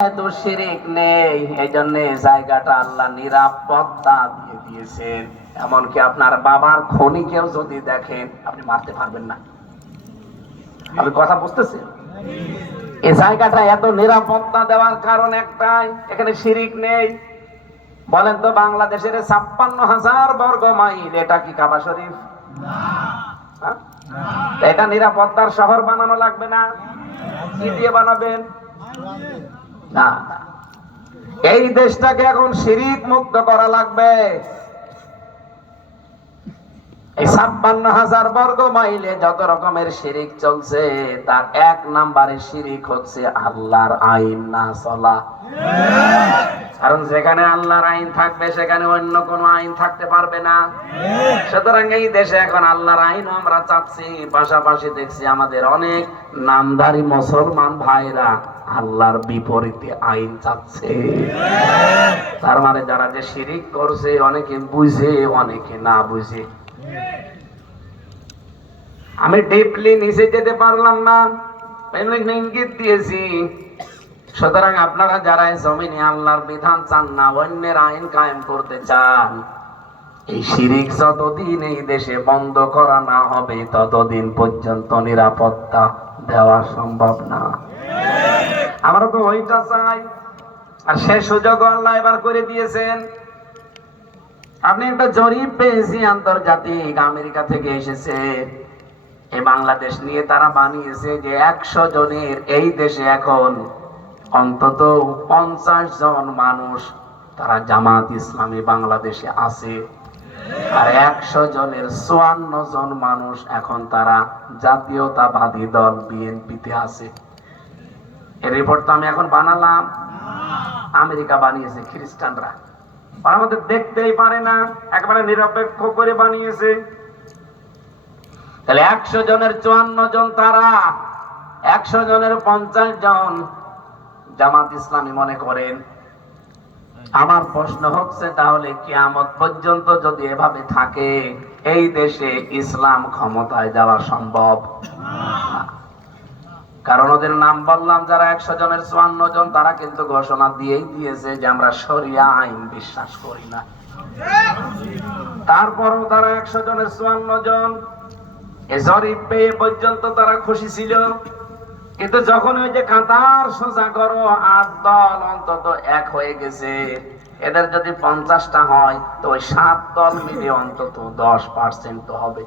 তো শিরিক নেই, এই জন্য জায়গাটা আল্লাহ নিরাপত্তা দিয়ে দিয়েছেন। এমনকি আপনার বাবার খনিকেও যদি দেখেন আপনি মারতে পারবেন না। আপনি কথা বুঝতেছেন? এই জায়গাটা এত নিরাপত্তা দেওয়ার কারণ একটাই, এখানে শিরিক নেই। বলেন তো বাংলাদেশের ৫৬,০০০ বর্গ মাইল, এটা কি কাবা শরীফ? হ্যাঁ? এটা নিরাপত্তার শহর বানানো লাগবে না? কি দিয়ে বানাবেন? না, এই দেশটাকে এখন শিরিক মুক্ত করা লাগবে। এই ৫৬,০০০ বর্গ মাইলে যত রকমের শিরিক চলছে, তার ১ নম্বরের শিরিক হচ্ছে আল্লাহর আইন না চলা। কারণ যেখানে আল্লাহর আইন থাকবে সেখানে অন্য কোনো আইন থাকতে পারবে না। সুতরাং এই দেশে এখন আল্লাহর আইন আমরা চাচ্ছি, পাশাপাশি দেখছি আমাদের অনেক নামধারী মুসলমান ভাইরা আল্লাহর বিপরীতে আইন চাচ্ছে। তার মানে যারা যে শিরিক করছে, অনেকে বুঝে অনেকে না বুঝে। আমি ডিপলি নিচে যেতে পারলাম না, ইঙ্গিত দিয়েছি। সুতরাং আপনারা যারা জমিনে আল্লাহর বিধান চান না, অন্যের আইন কায়েম করতে চান, এই শিরিক যতদিন এই দেশে বন্ধ করা না হবে ততদিন পর্যন্ত নিরাপত্তা দেওয়া সম্ভব না। আমরা তো ওইটা চাই, আর সে সুযোগ আল্লাহ এবার করে দিয়েছেন। আপনি একটা জরিপ পেয়েছি আন্তর্জাতিক, আমেরিকা থেকে এসেছে। এই বাংলাদেশ নিয়ে তারা বানিয়েছে যে ১০০ জনের এই দেশে এখন অন্তত ৫০ জন মানুষ তারা জামাত ইসলামী বাংলাদেশে আছে, আর ১০০ জনের ৫৪ জন মানুষ এখন তারা জাতীয়তাবাদী দল বিএনপিতে আছে। এই রিপোর্ট তো আমি এখন বানালাম, আমেরিকা বানিয়েছে, খ্রিস্টানরা। আর আমাদের দেখতেই পারে না, একেবারে নিরপেক্ষ করে বানিয়েছে। তাহলে ১০০ জনের ৫৪ জন তারা, ১০০ জনের ৫০ জন জামাত ইসলামী মনে করেন। আমার প্রশ্ন হচ্ছে, তাহলে কিয়ামত পর্যন্ত যদি এভাবে থাকে, এই দেশে ইসলাম ক্ষমতায় যাওয়া সম্ভব? কারণ ওদের নাম বললাম, যারা ১০০ জনের ৫৪ জন, তারা কিন্তু ঘোষণা দিয়েই দিয়েছে যে আমরা শরিয়া আইন বিশ্বাস করি না। তারপরও তারা ১০০ জনের ৫৪ জন এই জরিপ পেয়ে পর্যন্ত তারা খুশি ছিল। কিন্তু যখন ওই যে কাতার সোজা করো, ৮ দল অন্তত এক হয়ে গেছে, এদের যদি ৫০টা হয় তো ওই ৭ দল মিলে অন্তত ১০% তো হবে।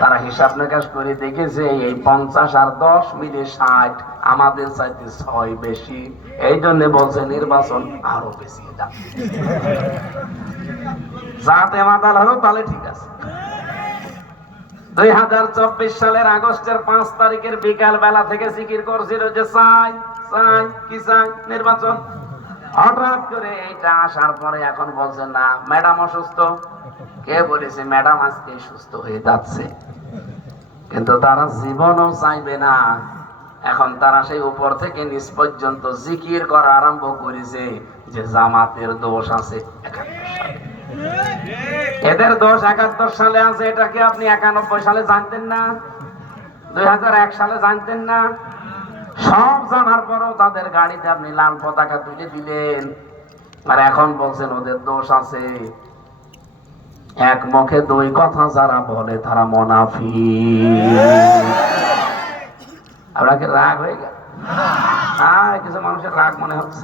তারা হিসাব নিকাশ করে দেখেছে এই ৫০ আর ১০ মিলে ৬০, আমাদের চাইতে ৬ বেশি। এই জন্য বলছে নির্বাচন আরো বেশি যাবে, যাতে মাতাল হলো তাহলে ঠিক আছে। ২০২৪ সালের আগস্টের ৫ তারিখের বিকাল বেলা থেকে জিকির করছিল যে চাই চাই কি চাই, নির্বাচন। হঠাৎ করে এইটা আসার পরে এখন বলছে না, ম্যাডাম অসুস্থ। কে বলেছে ম্যাডাম আজকে সুস্থ হয়ে যাচ্ছে? কিন্তু তারা জীবনও চাইবে না। এখন তারা সেই উপর থেকে নিচ পর্যন্ত জিকির করা আরম্ভ করেছে যে জামাতের দোষ আছে ৭১ সালে, এদের দোষ ৭১ সালে আছে। এটা কি আপনি ৯১ সালে জানতেন না? ২০০১ সালে জানতেন না? সব জানার পরও তাদের গাড়িতে আপনি লাল পতাকা তুলে দিলেন, আর এখন বলছেন ওদের দোষ আছে। এক মুখে দুই কথা যারা বলে তারা মুনাফিক। আপনাকে রাগ হয়ে গেল? হ্যাঁ, কিছু মানুষের রাগ মনে হচ্ছে।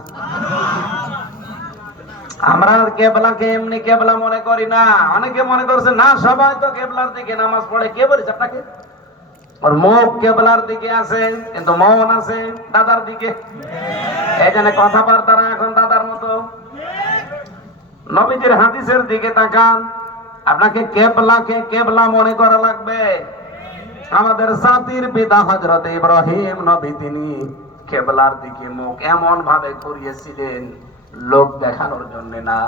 আমরা কেবলাকে এমনি কেবলা মনে করি না। অনেকে মনে করছে না, সবাই তো কেবলার দিকে নামাজ পড়ে। কে বলেছে আপনাকে? ওর মুখ কেবলার দিকে আছে, কিন্তু মন আছে দাদার দিকে। এই জন্য কথাবার্তারা এখন দাদার মতো। নবীজির হাদিসের দিকে তাকান, আপনাকে কেবলাকে কেবলা মনে করা লাগবে। আমাদের জাতির পিতা হযরত ইব্রাহিম নবী, তিনি কেবলার দিকে মুখ এমন ভাবে ঘুরিয়েছিলেন, লোক দেখানোর জন্য না।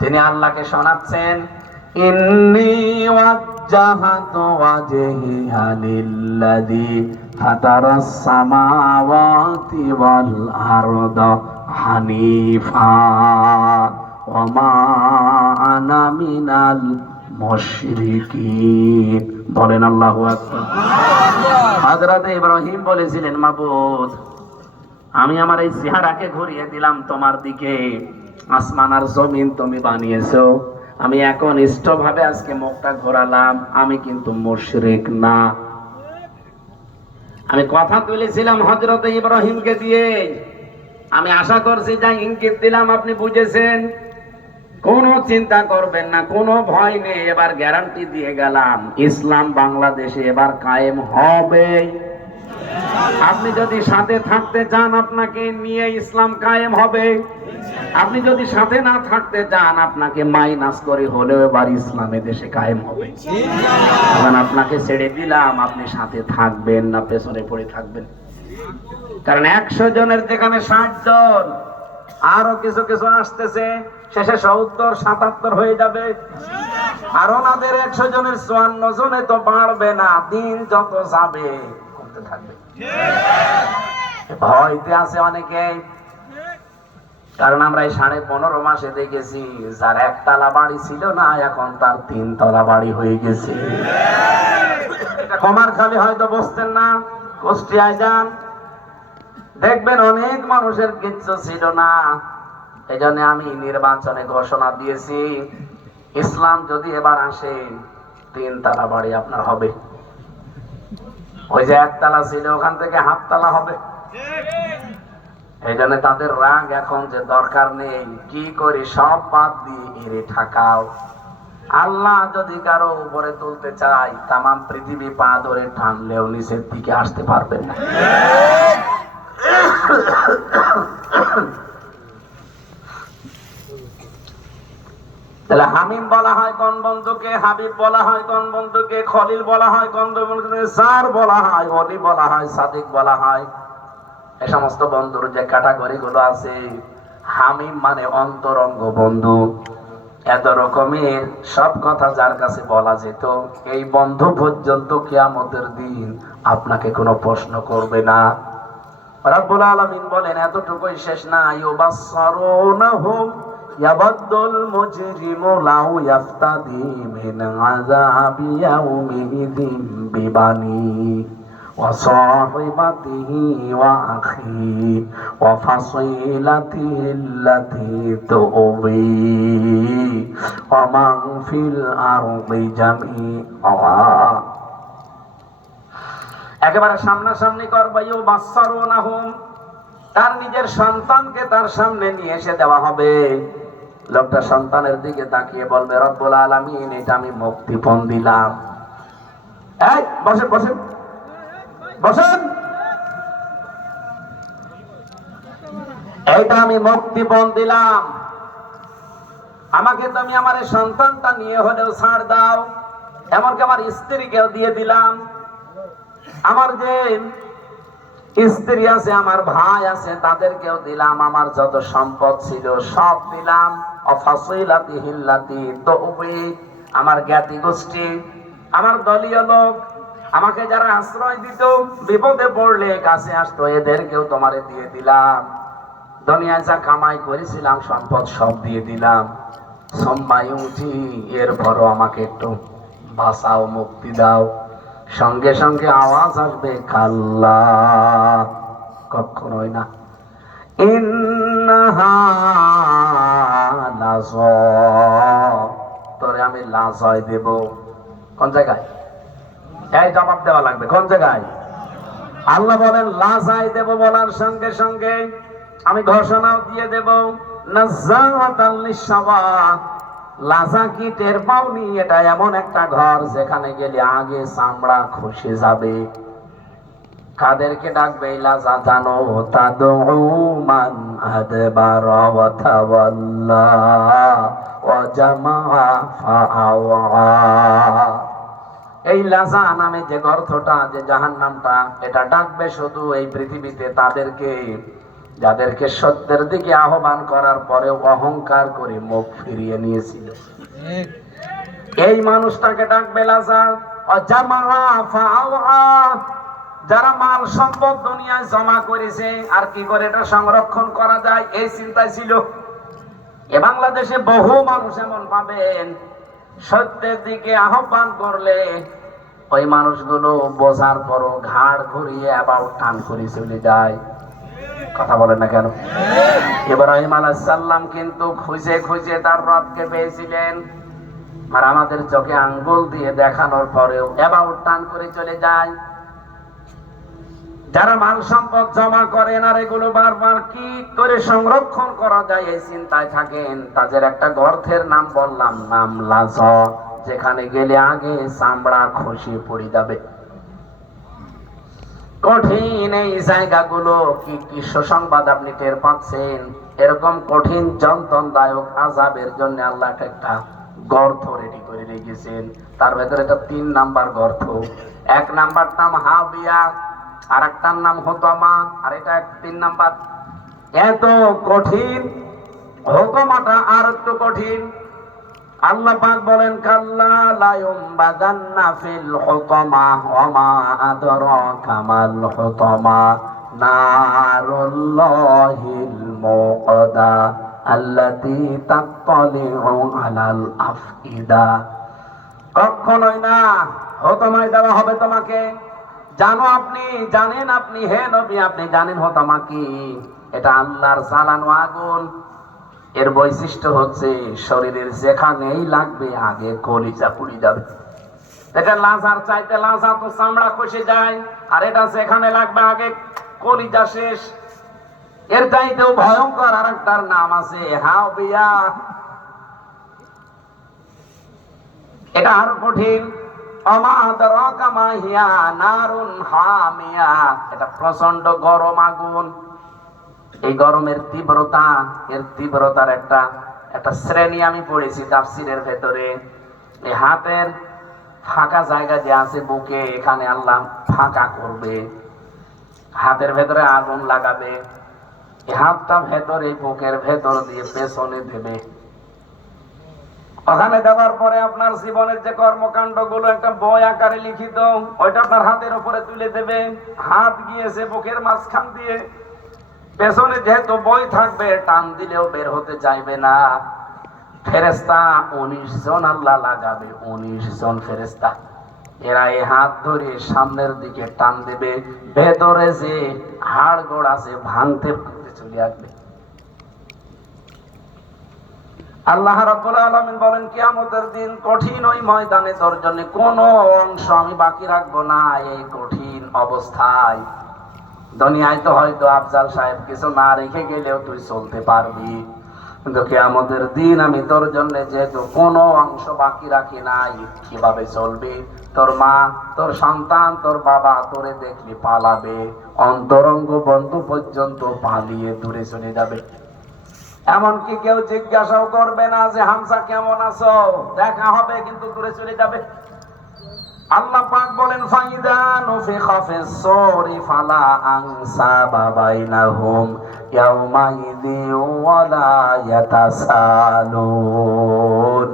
তিনি আল্লাহকে শোনাচ্ছেন, ইন্নী ওয়াজ্জাহাতু ওয়াজহিয়া লিল্লাযী ফাতারাস সামাওয়াতি ওয়াল আরদা হানিফা ওয়া মা আনা মিনাল মুশরিকিন। বলেন আল্লাহু আকবার। হযরত ইব্রাহিম বলেছিলেন, মাবুদ আমি আমার এই চেহারাকে ঘুরিয়ে দিলাম তোমার দিকে, আসমান আর জমিন তুমি বানিয়েছো, আমি এখন ইষ্টভাবে আজকে মুখটা ঘোরালাম, আমি কিন্তু মুশরিক না। আমি কথা তুলেছিলাম হযরত ইব্রাহিমকে দিয়ে, আমি আশা করছি যা ইঙ্গিত দিলাম আপনি বুঝেছেন। কোনো চিন্তা করবেন না, কোনো ভয় নেই, এবার গ্যারান্টি দিয়ে গেলাম ইসলাম বাংলাদেশে এবার কায়েম হবে। আপনি যদি সাথে থাকতে চান আপনাকে নিয়ে ইসলাম কায়েম হবে, আপনি যদি সাথে না থাকতে চান আপনাকে মাইনাস করে হলেও এবার ইসলামে দেশে কায়েম হবে। এখন আপনাকে ছেড়ে দিলাম, আপনি সাথে থাকবেন না পেছনে পড়ে থাকবেন? কারণ 100 জনের যেখানে 60 জন, আরো কিছু কিছু আসতেছে, শেষে 70 77 হয়ে যাবে। আর ওনাদের 100 জনের 54 জনে তো বাড়বে না, দিন যত যাবে কমতে থাকবে। ভয়তে আছে অনেকে, কারণ আমরা এই 15.5 মাসে দেখেছি যার একতলা বাড়ি ছিল না এখন তার 3 তলা বাড়ি হয়ে গেছে। কুমারখালী হয়তো বসতেন না, কুষ্টিয়ায় যান দেখবেন অনেক মানুষের কিচ্ছু ছিল না। এই জন্য আমি নির্বাচনে ঘোষণা দিয়েছি ইসলাম যদি এবার আসে 3 তলা বাড়ি আপনার হবে। ওই যে একতলা ছিল ওখান থেকে হাফ তলা হবে। এই জন্য তাদের রাগ এখন যে দরকার নেই, কি করি সব বাদ দিয়ে এরে ঠাকাও। আল্লাহ যদি কারো উপরে তুলতে চায় তাম পৃথিবী পা ধরে টানলেও নিচের দিকে আসতে পারবেন না। তাহলে হামিম বলা হয় কোন বন্ধুকে, হাবিব বলা হয় কোন বন্ধুকে, খলিল বলা হয় কোন বন্ধুকে, সার বলা হয়, ওলি বলা হয়, সাদিক বলা হয়। এই সমস্ত বন্ধুর যে ক্যাটাগরি গুলো আছে, হামিম মানে অন্তরঙ্গ বন্ধু। এত রকমের সব কথা যার কাছে বলা যেত, এই বন্ধু পর্যন্ত কিয়ামতের দিন আপনাকে কোনো প্রশ্ন করবে না। রব্বুল আলামিন বলেন এতটুকুই শেষ না, ইউবাসসারুনাহুম ইয়াবাদুল মুজরিমু লাউ ইয়াফতাদি মিন আযাবি ইয়াউমিদিন বিবানি ওয়া সাহিবাতিহি ওয়া আখি ওয়া ফাসিলাতিহি আল্লাতী তুবি ওয়া মান ফিল আরদি জামিআ। একেবারে সামনাসামনি করবা, ইউবাসসারুনাহুম, তার নিজের সন্তানকে তার সামনে নিয়ে এসে দেওয়া হবে। লোকটা সন্তানের দিকে তাকিয়ে বলবে রব্বুল আলামিন এটা আমি মুক্তিপণ দিলাম। এই বসেন বসেন বসেন, এইটা আমি মুক্তিপণ দিলাম, আমাকে তুমি আমার এই সন্তানটা নিয়ে হলেও ছাড় দাও। এমনকি আমার স্ত্রীকেও দিয়ে দিলাম, আমার যে স্ত্রী আছে, আমার ভাই আছে, তাদেরকেও দিলাম, আমার যত সম্পদ ছিল সব দিলাম। আমার জ্ঞাতি গোষ্ঠী, আমার দলীয় লোক, আমাকে যারা আশ্রয় দিত, বিপদে পড়লে কাছে আসতো, এদেরকেও তোমারে দিয়ে দিলাম। দুনিয়ায় যা কামাই করেছিলাম সম্পদ সব দিয়ে দিলাম। সম্মায়ুজি, এরপরও আমাকে একটু বাঁচাও, মুক্তি দাও। সঙ্গে সঙ্গে আওয়াজ আসবে কাল্লা, কখনোই না। ইন্নাহা লাযা, তোরে আমি লাজায় দেব। কোন জায়গায়? এই জবাব দেওয়া লাগবে, কোন জায়গায়? আল্লাহ বলেন লাজায় দেব, বলার সঙ্গে সঙ্গে আমি ঘোষণাও দিয়ে দেব নাযাআতাল লিশাওয়া। লাজা কি টের পাওনি? এটা এমন একটা ঘর যেখানে গেলে আগে চামড়া খসে যাবে। কাদেরকে ডাকবে লাজা জানো? তাদউ মান আদবারা ওয়া তাওয়াল্লা ওয়া জামাআ ফাআওয়া। এই লাজা নামে যে গর্তটা, যে জাহান্নামটা, এটা ডাকবে শুধু এই পৃথিবীতে তাদেরকে যাদেরকে সত্যের দিকে আহ্বান করার পরে অহংকার করে মুখ ফিরিয়ে নিয়েছিল। এই মানুষটাকে ডাকবে লাজা। যারা মাল সম্পদ দুনিয়ায় জমা করেছে, আর কি করে এটা সংরক্ষণ করা যায় এই চিন্তায় ছিল। এ বাংলাদেশে বহু মানুষ এমন পাবেন, সত্যের দিকে আহ্বান করলে ওই মানুষগুলো বোঝার পরও ঘাড় ঘুরিয়ে আবার টান করে চলে যায়। কথা বলেন না কেন? ইব্রাহিম আলাইহিস সালাম কিন্তু খুঁজে খুঁজে তার রবকে পেয়েছিলেন, আর আমাদের চোখে আঙ্গুল দিয়ে দেখানোর পরেও এবাউট টান করে চলে যায়। যারা মাল সম্পদ জমা করেন আর এগুলো বারবার কি করে সংরক্ষণ করা যায় এই চিন্তায় থাকেন, তাদের একটা গর্তের নাম বললাম, নাম লাজ, যেখানে গেলে আগে চামড়া খসে পড়ে যাবে। কঠিন এই জায়গাগুলো কি কি সুসংবাদ আপনি টের পাচ্ছেন? এরকম কঠিন যন্ত্রণাদায়ক আযাবের জন্য আল্লাহ একটা গর্ত রেডি করে রেখেছেন। তার ভেতরে এটা 3 নাম্বার গর্ত। 1 নাম্বার নাম হাবিয়া, আর একটার নাম হুতামা, আর এটা 3 নাম্বার। এত কঠিন, হুতামাটা আর একটু কঠিন। আল্লাহ পাক বলেন, কাল্লা লা ইউমবাদান্না ফিল হুতামা ওয়া মা আদরাকা মাল হুতামা নারুল্লাহিল মুকদা আল্লাতী তাত্তালিউ আলাল আফইদা। কখনোই না হুতামায় দেওয়া হবে তোমাকে। জানো আপনি, জানেন আপনি, হে নবী আপনি জানেন হুতামা কি? এটা আল্লাহর জ্বালানো আগুন। এর বৈশিষ্ট্য হচ্ছে শরীরের যেখানেই লাগবে আগে কলিজা পুড়ে যাবে। এটা লাজার চাইতে লাজা তো চামড়া খসে যায়, আর এটা যেখানে লাগবে আগে কলিজা শেষ। এর চাইতেও ভয়ঙ্কর আর একটার নাম আছে হাবিয়া। এটা আরো কঠিন। আমা আদরাকা মা হিয়া নারুন হামিয়া, এটা প্রচন্ড গরম আগুন। এই গরমের তীব্রতা, এর তীব্রতার একটা শ্রেণী আমি পড়েছি তাফসীরের ভেতরে। এই হাতের ফাঁকা জায়গা যে আছে বুকে, এখানে আল্লাহ ফাঁকা করবে, হাতের ভেতরে আগুন লাগাবে, এই হাতটা ভেতরে বুকের ভেতর দিয়ে পেছনে দেবে। ওখানে দেওয়ার পরে আপনার জীবনের যে কর্মকাণ্ড গুলো একটা বই আকারে লিখিত, ওইটা আপনার হাতের উপরে তুলে দেবে। হাত গিয়েছে বুকের মাঝখান দিয়ে, পেছনে যেহেতু বই থাকবে, টান দিলেও বের হতে চাইবে না। ফেরেশতা 19 জন আল্লাহ লাগাবে, 19 জন ফেরেশতা। এরা এই হাত ধরে সামনের দিকে টান দেবে, ভেতরে যে হাড় গোড় আছে ভাঙতে ভাঙতে চলে আসবে। আল্লাহ রাব্বুল আলামিন বলেন, কিয়ামতের দিন কঠিন ওই ময়দানে তোর জন্য কোনো অংশ আমি বাকি রাখবো না। এই কঠিন অবস্থায় দুনিয়ায় তো হয়তো আফজাল সাহেব কিছু না রেখে গেলেও তুই চলতে পারবি, কিন্তু কিয়ামতের দিন আমি তোর জন্য যেহেতু কোনো অংশ বাকি রাখি নাই, কিভাবে চলবি? তোর মা, তোর সন্তান, তোর বাবা তোরে দেখলি পালাবে, অন্তরঙ্গ বন্ধু পর্যন্ত পালিয়ে দূরে চলে যাবে। এমনকি কেউ জিজ্ঞাসাও করবে না যে হামজা কেমন আছো, দেখা হবে কিন্তু দূরে চলে যাবে। আল্লাহ পাক বলেন, ফাইদা নুফিখা ফিস সূরি ফালা আনসাবা বাইনাহুম ইয়াওমাইযি ওয়ালা ইয়াতাসালুন।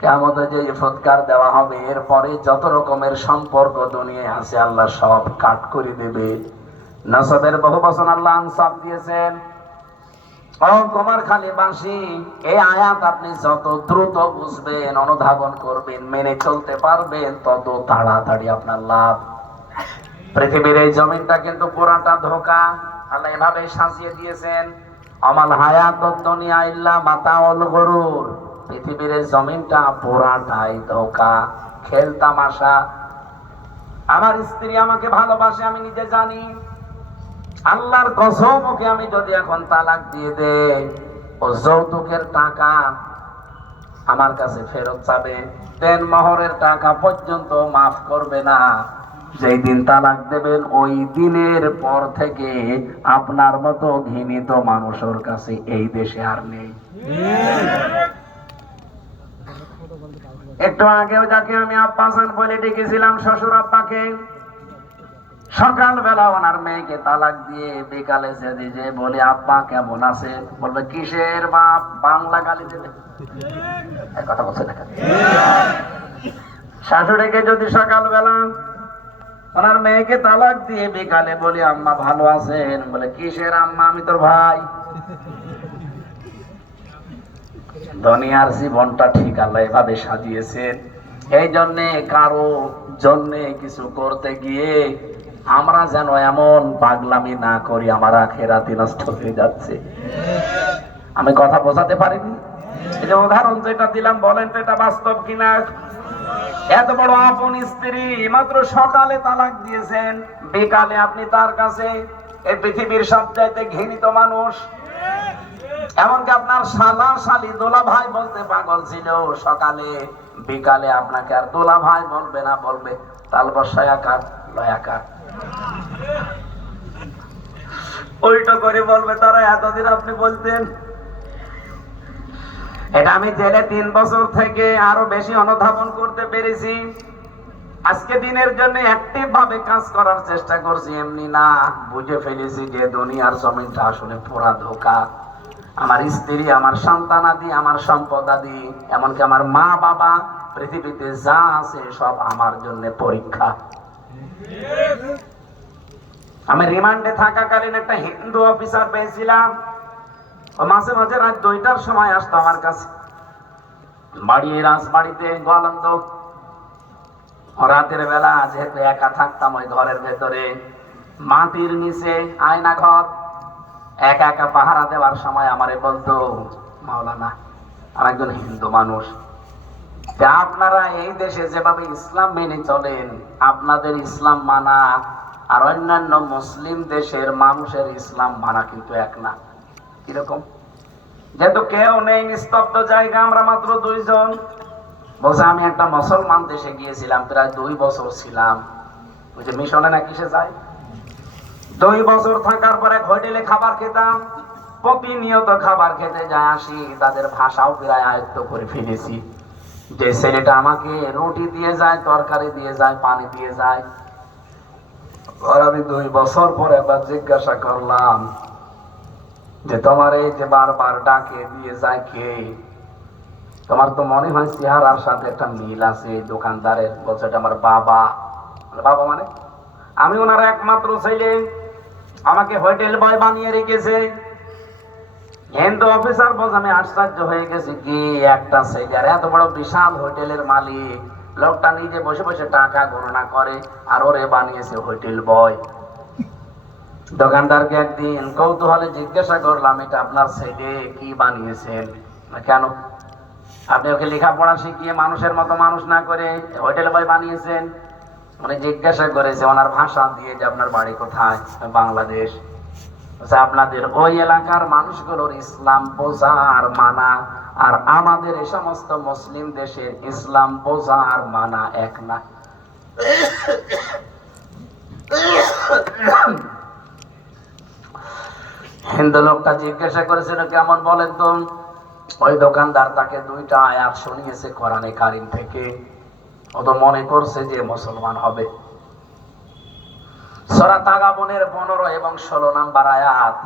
কিয়ামতে যে ফুৎকার দেওয়া হবে, এরপরে যত রকমের সম্পর্ক দুনিয়ায় আছে আল্লাহ সব কাট করে দেবে। নসবের বহু বচন আল্লাহ আনসাব দিয়েছেন। ও কুমার খালি বাঁশি, এই আয়াত আপনি যত দ্রুত বুঝবেন, অনুধাবন করবেন, মেনে চলতে পারবেন, তত তাড়াতাড়ি আপনার লাভ। পৃথিবীর এই জমিনটা কিন্তু পুরাটা ধোঁকা। আল্লাহ এভাবে সাজিয়ে দিয়েছেন, আমাল হায়াতুদ দুনিয়া ইল্লা মাতাউল গুরুর। পৃথিবীর এই জমিনটা পুরাটাই ধোঁকা, খেল তামাশা। আমার স্ত্রী আমাকে ভালোবাসে, আমি নিজে জানি। আল্লাহর কসম, ওকে আমি যদি এখন তালাক দিয়ে দেই, ও যৌতুকের টাকা আমার কাছে ফেরত চাবে, দেনমোহরের টাকা পর্যন্ত মাফ করবে না। যেই দিন তালাক দেবেন, ওই দিনের পর থেকে আপনার মতো ঘৃণিত মানুষের কাছে এই দেশে আর নেই। একটু আগেও যাকে আমি আব্বাসান বলে ডেকেছিলাম, শ্বশুর আব্বাকে, সকালবেলা ওনার মেয়েকে তালাক দিয়ে বিকালে যে বলে আব্বা কেমন আছে, বলবে কিসের বাপ, বাংলা গালি দেবে। কথা বলছে না। শাশুড়িকে যদি সকালবেলা ওনার মেয়েকে তালাক দিয়ে বিকালে বলি আম্মা ভালো আছেন, বলে কিসের আম্মা, আমি তোর ভাই। দুনিয়ার জীবনটা ঠিক আল্লাহ এভাবে সাজিয়েছেন। এই জন্যে কারো জন্যে কিছু করতে গিয়ে আমরা যেন এমন পাগলামি না করি আমার আখিরাত নষ্ট হয়ে যাচ্ছে। আমি কথা বোঝাতে পারিনি? এই যে উদাহরণ যেটা দিলাম, বলেন তো এটা বাস্তব কিনা? এত বড় আপন স্ত্রী মাত্র সকালে তালাক দিয়েছেন, বিকালে আপনি তার কাছে এই পৃথিবীর সবচাইতে ঘৃণিত মানুষ। এমনকি আপনার শালা শালি দোলা ভাই বলতে পাগল ছিল, সকালে বিকালে আপনাকে আর দোলা ভাই বলবে না, বলবে তাল বসায়াকার লয়াকার। উল্টো করে বলবে তারা এতদিন আপনি বলতেন। এটা আমি জেলে 3 বছর থেকে আরো বেশি অনুধাবন করতে পেরেছি। আজকে দিনের জন্য অ্যাক্টিভ ভাবে কাজ করার চেষ্টা করছি, এমনি না। বুঝে ফেলেছি যে দুনিয়ার জমিনটা আসলে পুরা ধোঁকা। আমার স্ত্রী, আমার সন্তানাদি, আমার সম্পদাদি, এমনকি আমার মা বাবা, পৃথিবীতে যা আছে সব আমার জন্য পরীক্ষা। আমি রিমান্ডে থাকাকালীন একটা হিন্দু অফিসার পেয়েছিলাম। ও মাঝে মাঝে রাত 2টার সময় আসতো আমার কাছে, বাড়ি রাজবাড়িতে গোয়ালন্দ। রাতের বেলা যেহেতু একা থাকতাম ওই ঘরের ভেতরে, মাটির নিচে আয়না ঘর, একা একা পাহারা দেওয়ার সময় আমারে বলতো, মাওলানা, আর একজন হিন্দু মানুষ, যে আপনারা এই দেশে যেভাবে ইসলাম মেনে চলেন, আপনাদের ইসলাম মানা আর অন্যান্য মুসলিম দেশের মানুষের ইসলাম মানা কিন্তু এক না। কিরকম? যেহেতু কেউ নেই, নিস্তব্ধ জায়গা, আমরা মাত্র 2 জন। বলছে আমি একটা মুসলমান দেশে গিয়েছিলাম, প্রায় 2 বছর ছিলাম। ওই যে মিশনে না কিসে যায়, 2 বছর থাকার পরে হোটেলে খাবার খেতাম, প্রতিনিয়ত খাবার খেতে যায় আসি, তাদের ভাষাও প্রায় আয়ত্ত করে ফেলেছি। যে ছেলেটা আমাকে রুটি দিয়ে যায়, তরকারি দিয়ে যায়, পানি দিয়ে যায়, আর আমি 2 বছর পরে একবার জিজ্ঞাসা করলাম যে তোমার এই যে বারবার ডাকে দিয়ে যায় কে? তোমার তো মনে হয় চেহারার সাথে একটা মিল আছে। দোকানদারের বলছে এটা আমার বাবা। বাবা মানে? আমি ওনার একমাত্র ছেলে, আমাকে হোটেল বয় বানিয়ে রেখেছে। হিন্দু অফিসার বলছে আমি আশ্চর্য হয়ে গেছি, কি একটা ছেলে আর এত বড় বিশাল হোটেলের মালিক, লোকটা নিজে বসে বসে টাকা গণনা করে আর ওরে বানিয়েছে হোটেল বয়। দোকানদারকে একদিন কৌতূহলে জিজ্ঞাসা করলাম, এটা আপনার ছেলে, কি বানিয়েছেন? কেন? আপনি ওকে লেখাপড়া শিখিয়ে মানুষের মতো মানুষ না করে হোটেল বয় বানিয়েছেন? উনি জিজ্ঞাসা করেছে ওনার ভাষা দিয়ে যে আপনার বাড়ি কোথায়? বাংলাদেশ। আপনাদের ওই এলাকার মানুষগুলোর ইসলাম বোঝা আর মানা আর আমাদের এই সমস্ত মুসলিম দেশের ইসলাম বোঝা আর মানা এক না। হিন্দু লোকটা জিজ্ঞাসা করেছিল কেমন বলেন তো? ওই দোকানদার তাকে 2টা আয়াত শুনিয়েছে কোরআনে কারীম থেকে। ও তো মনে করছে যে মুসলমান হবে। সূরা তাগাবুনের 15 এবং 16 নম্বর আয়াত,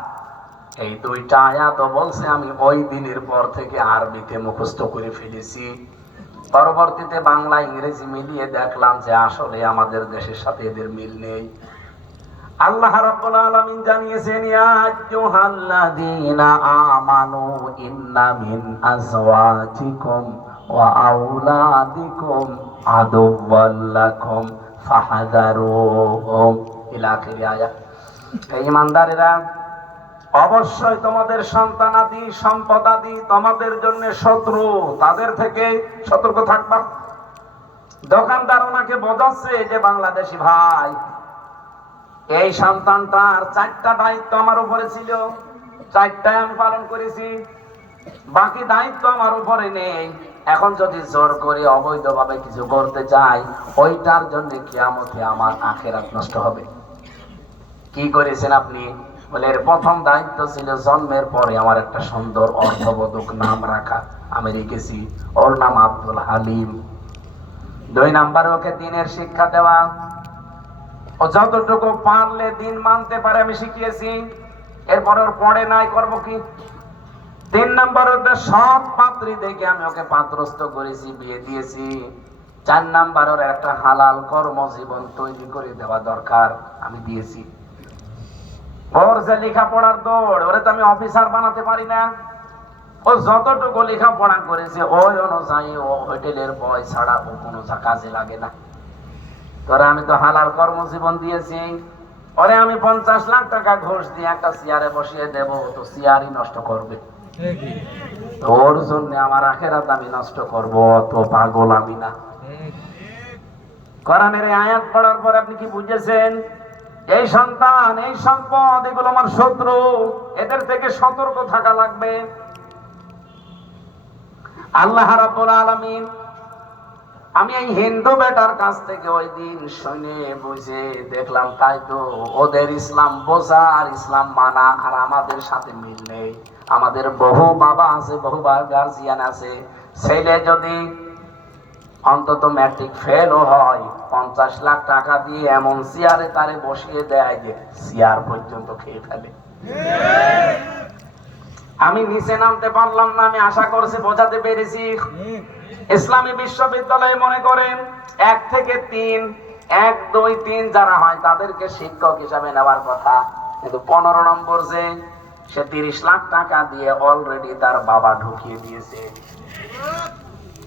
এই 2টা আয়াত বলছে আমি ওই দিনের পর থেকে আরবিতে মুখস্থ করে ফেলেছি। পরবর্তীতে বাংলা ইংরেজি মিলিয়ে দেখলাম যে আসলে আমাদের দেশের সাথে এদের মিল নেই। আল্লাহ রাব্বুল আলামিন জানিয়েছেন, ইয়া আইয়ুহাল্লাযীনা আমানু ইন্না মিন আযওয়াজিকুম ওয়া আওলাদিকুম আদুওয়াল লাকুম ফাহযারুহুম ইলা আখির আয়াত। এই ঈমানদারেরা, অবশ্যই তোমাদের সন্তানাদি সম্পদাদি তোমাদের জন্য শত্রু, তাদের থেকে সতর্ক থাকবা। দোকানদার ওনাকে বোঝাচ্ছে যে বাংলাদেশি ভাই, এই সন্তানটার 4টা দায়িত্ব আমার উপরে ছিল, 4টাই আমি পালন করেছি, বাকি দায়িত্ব আমার উপরে নেই। এখন যদি জোর করে অবৈধভাবে কিছু করতে চাই, ওইটার জন্য কিয়ামতে আমার আখিরাত নষ্ট হবে। কি করেছেন আপনি? বলে এর প্রথম দায়িত্ব ছিল জন্মের পরে আমার একটা সুন্দর অর্থবোধক নাম রাখা, আমি রেখেছি, ওর নাম আব্দুল হালিম। 2 নম্বরে ওকে দ্বীনের শিক্ষা দেওয়া, ও যতটুকু পারলে দিন মানতে পারে আমি শিখিয়েছি। এরপরে ওর পড়ে নাই, করবো কি? 3 নম্বর, ওটা সৎ পাত্রী দেখে আমি ওকে পাত্রস্থ করেছি, বিয়ে দিয়েছি। 4 নম্বর, ওর একটা হালাল কর্মজীবন তৈরি করে দেওয়া দরকার, আমি দিয়েছি। ওর যে লেখাপড়ার দৌড়, ওরে তো আমি অফিসার বানাতে পারি না। ও যতটুকু লেখাপড়া করেছে ওই অনুযায়ী ও হোটেলের বয় ছাড়া ও কোনো কাজে লাগে না। তোরে আমি তো হালাল কর্মজীবন দিয়েছি, ওরে আমি 50 লাখ টাকা ঘুষ দিয়ে একটা চেয়ারে বসিয়ে দেব, তো চেয়ারই নষ্ট করবে। তোর জন্য আমার আখেরাত আমি নষ্ট করব, তো পাগল আমি না। কোরআনের এই আয়াত পড়ার পর আপনি কি বুঝেছেন? এই সন্তান, এই সম্পদ, এগুলো আমার শত্রু, এদের থেকে সতর্ক থাকা লাগবে। আল্লাহ রাব্বুল আলামিন, আমি এই হিন্দু বেটার কাছ থেকে ওই দিন শুনে বুঝে দেখলাম, তাই তো ওদের ইসলাম বোঝা আর ইসলাম মানা আর আমাদের সাথে মিল নেই। আমাদের বহু বাবা আছে, বহু গার্জিয়ান আছে, ছেলে যদি অন্তত ম্যাট্রিক ফেলও হয়, 50 লাখ টাকা দিয়ে এমন চেয়ারে তারে বসিয়ে দেয় যে চেয়ার পর্যন্ত খেয়ে ফেলে। আমি নিচে নামতে পারলাম না, আমি আশা করছি বোঝাতে পেরেছি। ইসলামী বিশ্ববিদ্যালয়ে মনে করেন 1 থেকে 3, 1, 2, 3 যারা হয় তাদেরকে শিক্ষক হিসাবে নেওয়ার কথা, কিন্তু 15 নম্বর যে সে 30 লাখ টাকা দিয়ে অলরেডি তার বাবা ঢুকিয়ে দিয়েছে।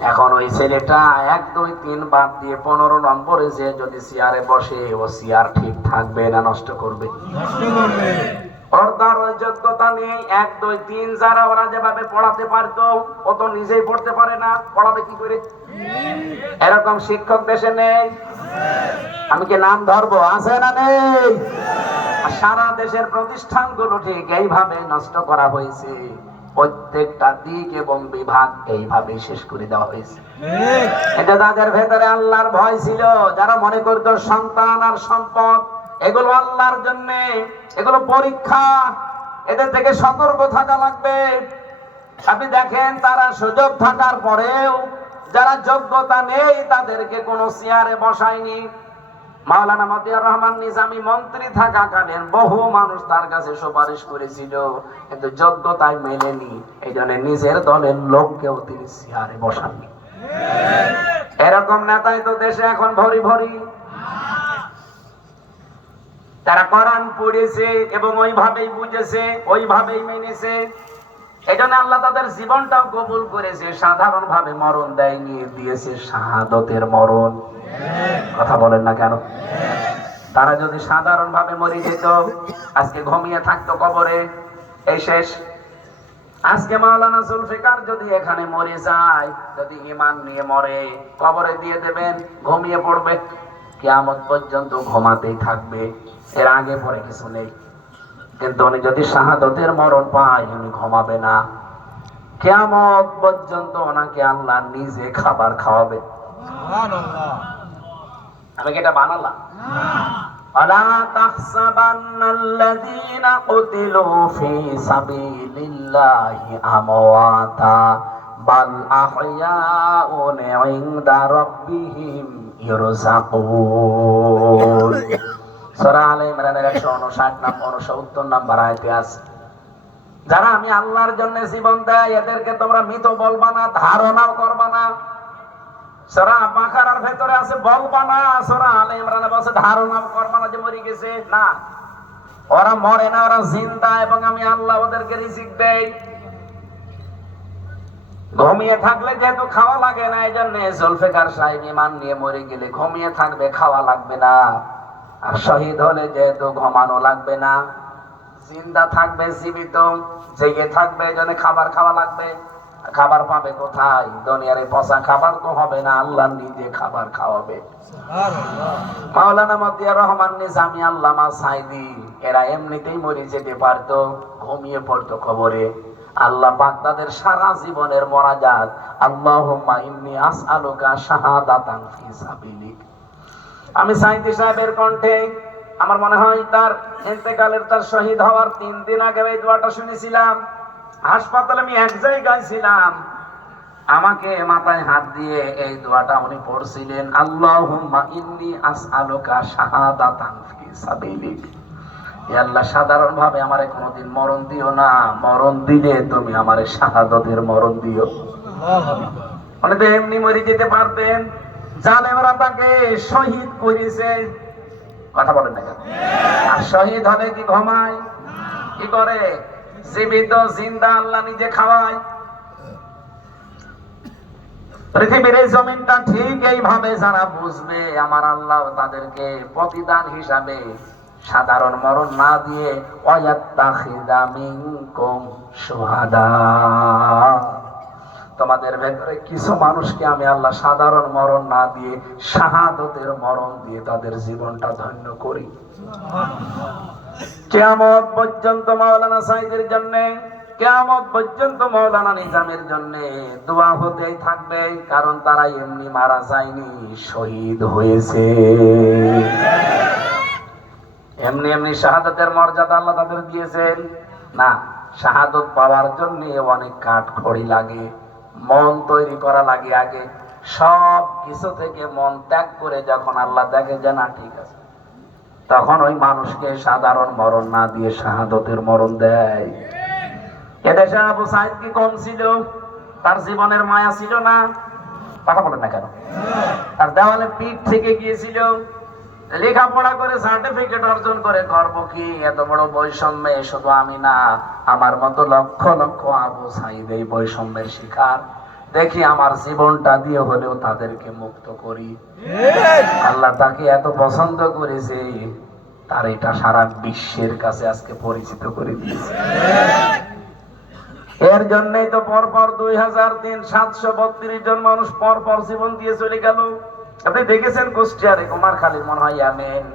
এখন ওই ছেলেটা 1, 2, 3 বাদ দিয়ে 15 নম্বরে যে যদি চেয়ারে বসে, ও চেয়ার ঠিক থাকবে না নষ্ট করবে? ওর তার ওই যোগ্যতা নেই। 1, 2, 3 যারা ওরা যেভাবে পড়াতে পারতো, ও তো নিজেই পড়তে পারে না, পড়াবে কি করে? এরকম শিক্ষক দেশে নেই? আমি কি নাম ধরবো? আছে না নেই? সারা দেশের প্রতিষ্ঠানগুলো ঠিক এইভাবে নষ্ট করা হয়েছে, প্রত্যেকটা দিক এবং বিভাগ এইভাবে শেষ করে দেওয়া হয়েছে। এটা তাদের ভেতরে আল্লাহর ভয় ছিল, যারা মনে করত সন্তান আর সম্পদ এগুলো আল্লাহর জন্য, এগুলো পরীক্ষা, এদের থেকে সতর্ক থাকা লাগবে। আপনি দেখেন, তারা সুযোগ থাকার পরেও যারা যোগ্যতা নেই তাদেরকে কোনো চেয়ারে বসায়নি। মাওলানা মতিয়ার রহমান নিজামী মন্ত্রী থাকাকালীন বহু মানুষ তার কাছে সুপারিশ করেছিল, কিন্তু যোগ্যতায় মেলেনি, এই জন্য নিজের দলের লোককেও তিনি চেয়ারে বসাননি। এরকম নেতাই তো দেশে এখন ভরি ভরি। তারা কোরআন পড়েছে এবং ওইভাবেই বুঝেছে, ওইভাবেই মেনেছে। এই জন্য আল্লাহ তাদের জীবনটাও কবুল করেছে, সাধারণ ভাবে মরণ দেয়নি, দিয়েছে শাহাদতের মরণ। কথা বলেন না কেন? তারা যদি সাধারণ ভাবে মরে যেত, আজকে ঘুমিয়ে থাকতো কবরে, এই শেষ। আজকে মাওলানা জুলফিকার যদি এখানে মরে যায়, যদি ঈমান নিয়ে মরে, কবরে দিয়ে দেবেন, ঘুমিয়ে পড়বে, কিয়ামত পর্যন্ত ঘুমাতেই থাকবে, এর আগে পরে কিছু নেই। কিন্তু উনি যদি শাহাদতের মরণ পায়, উনি ঘুমাবে না, কিয়ামত পর্যন্ত ওনাকে আল্লাহ নিজে খাবার খাওয়াবে। আমি কি এটা বানালাম? আলা তাহসাবান্নাল্লাযীনা কুতিলু ফী সাবিলিল্লাহি আমওয়াতা বাল আহইয়াউন ইনদা রাব্বিহিম ইরযাকুন। সূরা আলে ইমরানের 159 নম্বর আয়াতে আছে, যারা আমি আল্লাহর জন্য জীবন দেয় এদেরকে তোমরা মৃত বলবা না, ধারণাও করবা না। সূরা বাকারার ভেতরে আছে বলবা না, সূরা আলে ইমরানে বলছে ধারণাও করবা না যে মরে গেছে। না, ওরা মরে না, ওরা জিন্দা, এবং আমি আল্লাহ ওদেরকে রিজিক দেই। ঘুমিয়ে থাকলে যেহেতু খাওয়া লাগে না, এই জন্য জুলফিকার সাহেব ঈমান নিয়ে মরে গেলে ঘুমিয়ে থাকবে, খাওয়া লাগবে না। আর শহীদ হলে যেহেতু ঘুমানো লাগবে না, জিন্দা থাকবে, জীবিত জেগে থাকবে, এই জন্য খাবার খাওয়া লাগবে। খাবার পাবে কোথায়? দুনিয়ার পচা খাবার তো হবে না, আল্লাহ নিজে খাবার খাওয়াবে। মাওলানা মতিয়ার রহমান নিজামী, আল্লামা সাইদি, এরা এমনিতেই মরে যেতে পারতো, ঘুমিয়ে পড়তো কবরে। আল্লাহ পাক তাদের সারা জীবনের মোনাজাত, আল্লাহুম্মা ইন্নী আসআলুকা শাহাদাতান ফি সাবিলিক। আমি সাইদি সাহেবের কণ্ঠে, আমার মনে হয় তার ইন্তেকালের, তার শহীদ হওয়ার 3 দিন আগে এই দোয়াটা শুনেছিলাম। হাসপাতালে আমি এক জায়গায় ছিলাম, আমাকে মাথায় হাত দিয়ে এই দোয়াটা উনি পড়ছিলেন, আল্লাহুম্মা ইন্নী আসআলুকা শাহাদাতান ফি সাবিলিক। হে আল্লাহ, সাধারণ ভাবে আমারে কোনোদিন মরণ দিও না, মরণ দিলে তুমি আমারে শাহাদাতের মরণ দিও। উনি তো এমনি মরে যেতে পারতেন, জালেমরা তাকে শহীদ করেছে। কথা বলেন না কেন? আর শহীদ হলে কি ঘুমায়? কি করে? জীবিত জিন্দা আল্লাহ নিজে খাওয়ায়। পৃথিবীর এই জমিনটা ঠিক এইভাবে যারা বুঝবে, আমার আল্লাহ তাদেরকে প্রতিদান হিসাবে সাধারণ মরণ না দিয়ে ওয়ায়াত্তাখিযা মিনকুম শুহাদা, তোমাদের ভেতরে কিছু মানুষকে আমি আল্লাহ সাধারণ মরণ না দিয়ে শাহাদতের মরণ দিয়ে তাদের জীবনটা ধন্য করি। কিয়ামত পর্যন্ত মাওলানা সাইদের জন্য, কিয়ামত পর্যন্ত মাওলানা নিজামের জন্য দোয়া হতেই থাকবে, কারণ তারা এমনি মারা যায়নি, শহীদ হয়েছে। এমনি এমনি শাহাদাতের মর্যাদা আল্লাহ তাদের দিয়েছেন না। শাহাদত পাওয়ার জন্য অনেক কাঠ খড়ি লাগে, মন তৈরি করা লাগে। আগে সব কিছু থেকে মন ত্যাগ করে যখন আল্লাহ দেখে যে না ঠিক আছে, তখন ওই মানুষকে সাধারণ মরণ না দিয়ে শাহাদতের মরণ দেয়। এদেশে আবু সাইদ কি কম ছিল? তার জীবনের মায়া ছিল না? কথা বলেন না কেন? তার দেওয়ালে পিঠ থেকে গিয়েছিল, লেখাপড়া করে সার্টিফিকেট অর্জন করে গর্ব কি? এত বড় বৈষম্যে শুধু আমি না, আমার মতো লক্ষ লক্ষ আবু সাইদ এই বৈষম্যের শিকার। দেখি আমার জীবনটা দিয়ে হলেও তাদেরকে মুক্ত করি। আল্লাহ তাকে এত পছন্দ করেছে, তার এটা সারা বিশ্বের কাছে আজকে পরিচিত করে দিয়েছে। এর জন্যই তো পরপর 2732 জন মানুষ পরপর জীবন দিয়ে চলে গেল। আপনি দেখেছেন কুষ্টিয়ারে কুমারখালীর মনে হয় ইয়ামেন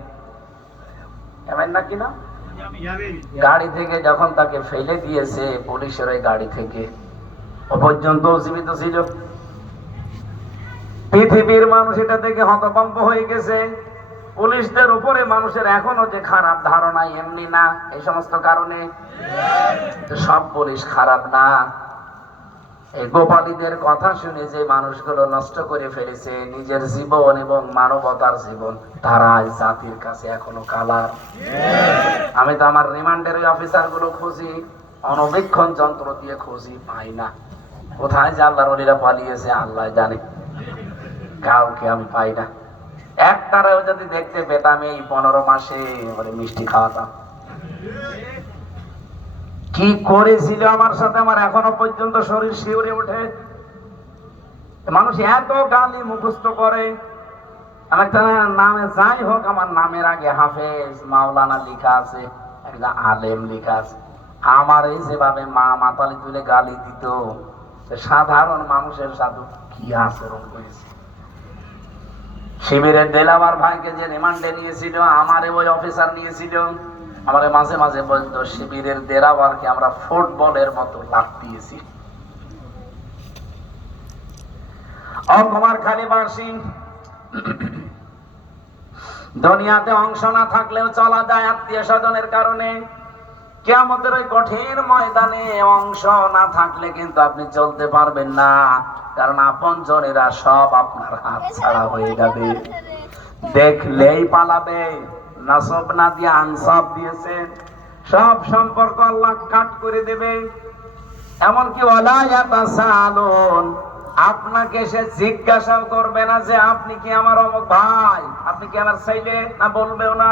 নাকি না, গাড়ি থেকে যখন তাকে ফেলে দিয়েছে পুলিশের ওই গাড়ি থেকে, ও পর্যন্ত জীবিত ছিল। পৃথিবীর মানুষ এটা দেখে হতভম্ব হয়ে গেছে। পুলিশদের উপরে মানুষের এখনো যে খারাপ ধারণা, এমনি না, এই সমস্ত কারণে। সব পুলিশ খারাপ না। এই গোপালীদের কথা শুনে যে মানুষগুলো নষ্ট করে ফেলেছে নিজের জীবন এবং মানবতার জীবন, তারা জাতির কাছে এখনো কালার। আমি তো আমার রিমান্ডের অফিসার গুলো খুঁজি, অনবীক্ষণ যন্ত্র দিয়ে খুঁজি, পাই না। কোথায় যে আল্লাহর ওলিরা পালিয়েছে আল্লাহ জানে, কাউকে আমি পাই না। একটারেও যদি দেখতে পেতাম এই 15 মাসে ওরে মিষ্টি খাওয়াতাম। কি করেছিল আমার সাথে, আমার এখনো পর্যন্ত শরীর শিউরে ওঠে। মানুষ এত গালি মুখস্থ করে। আমার নামে যাই হোক, আমার নামের আগে হাফেজ মাওলানা লেখা আছে, একটা আলেম লেখা আছে। আমার এই যেভাবে মা মাতালি তুলে গালি দিত, সাধারণ মানুষের সাথে কি আচরণ করেছে। শিবিরের দেলাওয়ার ভাইকে যে রিমান্ডে নিয়েছিল, আমারে ওই অফিসার নিয়েছিল, আমারে মাঝে মাঝে বলতো শিবিরের দেলাওয়ারকে আমরা ফুটবলের মতো লাফ দিয়েছি। কুমারখালীবাসী দুনিয়াতে অংশ না থাকলেও চলা যায় আত্মীয় স্বজনের কারণে। কিয়ামতের ওই কঠিন ময়দানে অংশ না থাকলে কিন্তু আপনি চলতে পারবেন না, কারণ আপনজনেরা সব আপনার হাত ছাড়া হয়ে যাবে। দেখলেই পালাবে। নাসব না দিয়ে আনসাব দিয়েছে, সব সম্পর্ক আল্লাহ কাট করে দেবে। এমনকি ওয়ালা ইয়াতাসালুন, আপনাকে সে জিজ্ঞাসাও করবে না যে আপনি কি আমার অমুক ভাই, আপনি কি আমার ছেলে, না বলবেও না।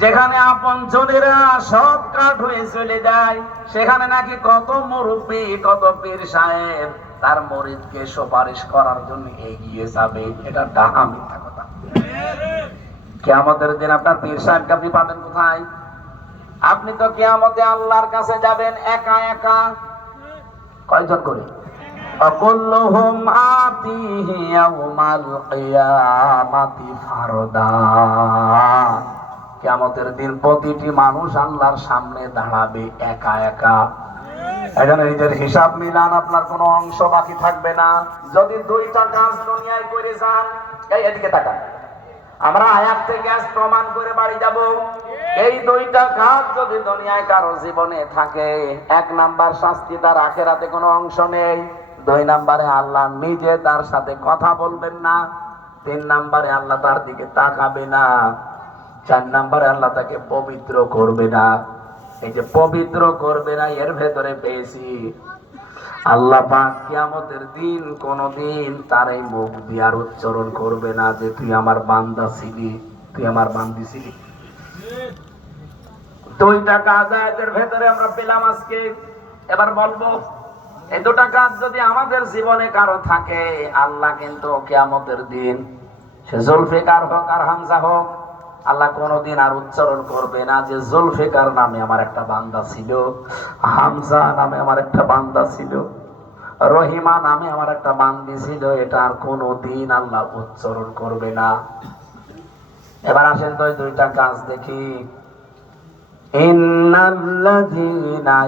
যেখানে আপনজনেরা সব কাট হয়ে চলে যায়, সেখানে নাকি কত মুরব্বী, কত পীর সাহেব তার মুরিদকে সুপারিশ করার জন্য এগিয়ে যাবে। এটা ডাহা মিথ্যা কথা। কিয়ামতের দিন আপনার পীর সাহেবকে আপনি পাবেন কোথায়? আপনি তো কিয়ামতে আল্লাহর কাছে যাবেন একা একা। কয়জন করে? কুল্লুহুম আতিহি ইয়াউমাল কিয়ামাতি ফারদা। কিয়ামতের দিন প্রতিটি মানুষ আল্লাহর সামনে দাঁড়াবে একা একা। এখানে নিজের হিসাব মিলান, আপনার কোনো অংশ বাকি থাকবে না। যদি 2টা কাজ দুনিয়ায় করে যান, এদিকে তাকান, আমরা আয়াত থেকে আজ প্রমাণ করে বাড়ি যাব। এই 2টা কাজ যদি দুনিয়ায় কারো জীবনে থাকে, 1 নাম্বার শাস্তি, তার আখিরাতে কোনো অংশ নেই। 2 নাম্বারে আল্লাহ নিজে তার সাথে কথা বলবেন না। 3 নাম্বারে আল্লাহ তার দিকে তাকাবে না। 4 নাম্বারে আল্লাহ তাকে পবিত্র করবে না। এই যে পবিত্র করবে না, এর ভেতরে পেয়েছি আল্লাহ পাক কিয়ামতের দিন কোনদিন তার এই মুখ দিয়ে আর উচ্চারণ করবে না যে তুই আমার বান্দা ছিলি, তুই আমার বান্দি ছিলি। 2টা কাজ আয়াতের ভেতরে আমরা পেলাম আজকে। এবার বলবো এই দুটা কাজ যদি আমাদের জীবনে কারো থাকে, আল্লাহ কিন্তু কিয়ামতের দিন, সে জুলফিকার হোক আর হামজা হোক, আল্লাহ কোনদিন আর উচ্চারণ করবে না যে জুলফিকার নামে আমার একটা বান্দা ছিল, হামজা নামে আমার একটা বান্দা ছিল, রহিমা নামে আমার একটা বান্দি ছিল। এটা আর কোনদিন আল্লাহ উচ্চারণ করবে না। এবার আসেন তো এই দুইটা কাজ দেখি। ইন্নাল্লাযীনা